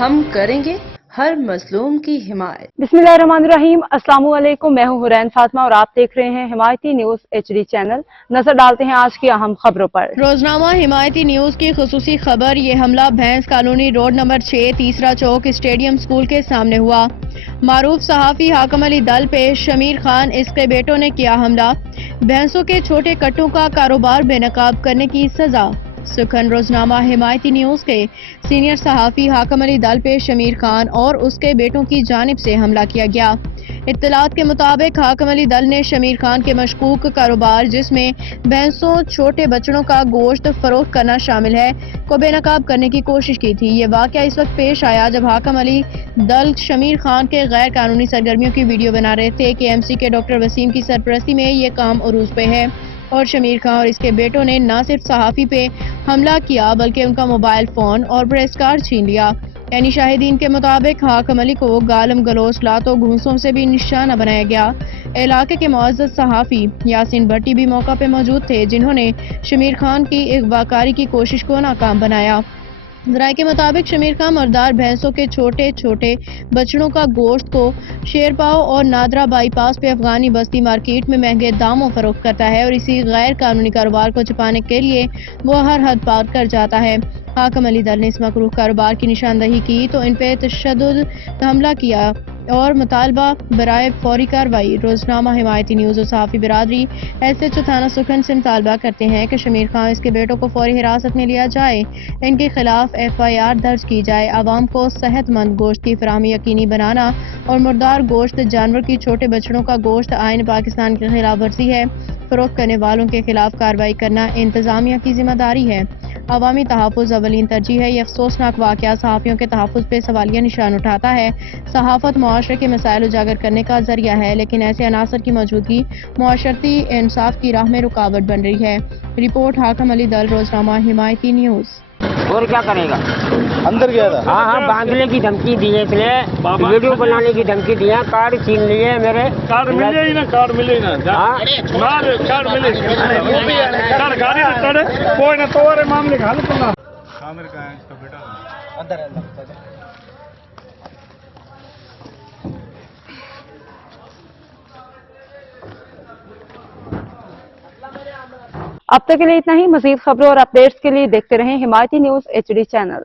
ہم کریں گے ہر مظلوم کی حمایت۔ بسم اللہ الرحمن الرحیم، السلام علیکم، میں ہوں حرین فاطمہ اور آپ دیکھ رہے ہیں حمایتی نیوز HD چینل۔ نظر ڈالتے ہیں آج کی اہم خبروں پر۔ روزنامہ حمایتی نیوز کی خصوصی خبر، یہ حملہ بھینس کالونی روڈ نمبر 6 تیسرا چوک اسٹیڈیم سکول کے سامنے ہوا۔ معروف صحافی حاکم علی دل پہ شمیر خان اس کے بیٹوں نے کیا حملہ، بھینسوں کے چھوٹے کٹوں کا کاروبار بے نقاب کرنے کی سزا۔ سکھن روزنامہ حمایتی نیوز کے سینئر صحافی حاکم علی دل پہ شمیر خان اور اس کے بیٹوں کی جانب سے حملہ کیا گیا۔ اطلاعات کے مطابق حاکم علی دل نے شمیر خان کے مشکوک کاروبار، جس میں بھینسوں، چھوٹے بچڑوں کا گوشت فروخت کرنا شامل ہے، کو بے نقاب کرنے کی کوشش کی تھی۔ یہ واقعہ اس وقت پیش آیا جب حاکم علی دل شمیر خان کے غیر قانونی سرگرمیوں کی ویڈیو بنا رہے تھے کہ KMC کے ڈاکٹر وسیم کی سرپرستی میں یہ کام عروج پہ ہے، اور شمیر خان اور اس کے بیٹوں نے نہ صرف صحافی پہ حملہ کیا بلکہ ان کا موبائل فون اور پریس کارڈ چھین لیا۔ یعنی شاہدین کے مطابق حاکم علی کو گالم گلوچ، لاتوں، گھونسوں سے بھی نشانہ بنایا گیا۔ علاقے کے معزز صحافی یاسین بھٹی بھی موقع پہ موجود تھے، جنہوں نے شمیر خان کی اغوا کاری کی کوشش کو ناکام بنایا۔ ذرائع کے مطابق شمیر خان مردار بھینسوں کے چھوٹے چھوٹے بچڑوں کا گوشت کو شیرپاؤ اور نادرا بائی پاس پہ افغانی بستی مارکیٹ میں مہنگے داموں فروخت کرتا ہے، اور اسی غیر قانونی کاروبار کو چھپانے کے لیے وہ ہر حد پار کر جاتا ہے۔ حاکم علی دل نے اس مکروہ کاروبار کی نشاندہی کی تو ان پہ تشدد حملہ کیا اور مطالبہ برائے فوری کارروائی۔ روزنامہ حمایتی نیوز اور صحافی برادری SHO تھانہ سکھن سے مطالبہ کرتے ہیں کہ شمیر خان اس کے بیٹوں کو فوری حراست میں لیا جائے، ان کے خلاف FIR درج کی جائے۔ عوام کو صحت مند گوشت کی فراہمی یقینی بنانا اور مردار گوشت جانور کی چھوٹے بچڑوں کا گوشت آئین پاکستان کی خلاف ورزی ہے۔ فروخت کرنے والوں کے خلاف کارروائی کرنا انتظامیہ کی ذمہ داری ہے۔ عوامی تحفظ اولین ترجیح ہے۔ یہ افسوسناک واقعہ صحافیوں کے تحفظ پہ سوالیہ نشان اٹھاتا ہے۔ صحافت معاشرے کے مسائل اجاگر کرنے کا ذریعہ ہے، لیکن ایسے عناصر کی موجودگی معاشرتی انصاف کی راہ میں رکاوٹ بن رہی ہے۔ رپورٹ حاکم علی دل، روزنامہ حمایتی نیوز۔ اور کیا کرے گا؟ اندر گیا تھا؟ ہاں باندھنے کی دھمکی دی ہے، اس لیے ویڈیو بنانے کی دھمکی دی ہے، کارڈ چھین لیے میرے۔ کارڈ ملے ہی نا، کارڈ ملے ہی نا، کارڈ ملے گاڑی کوئی نہ تو معاملے کا حل کرنا۔ عامر کا ہے، اس کا بیٹا اندر ہے۔ اب تک کے لیے اتنا ہی۔ مزید خبروں اور اپڈیٹس کے لیے دیکھتے رہیں حمایتی نیوز HD چینل۔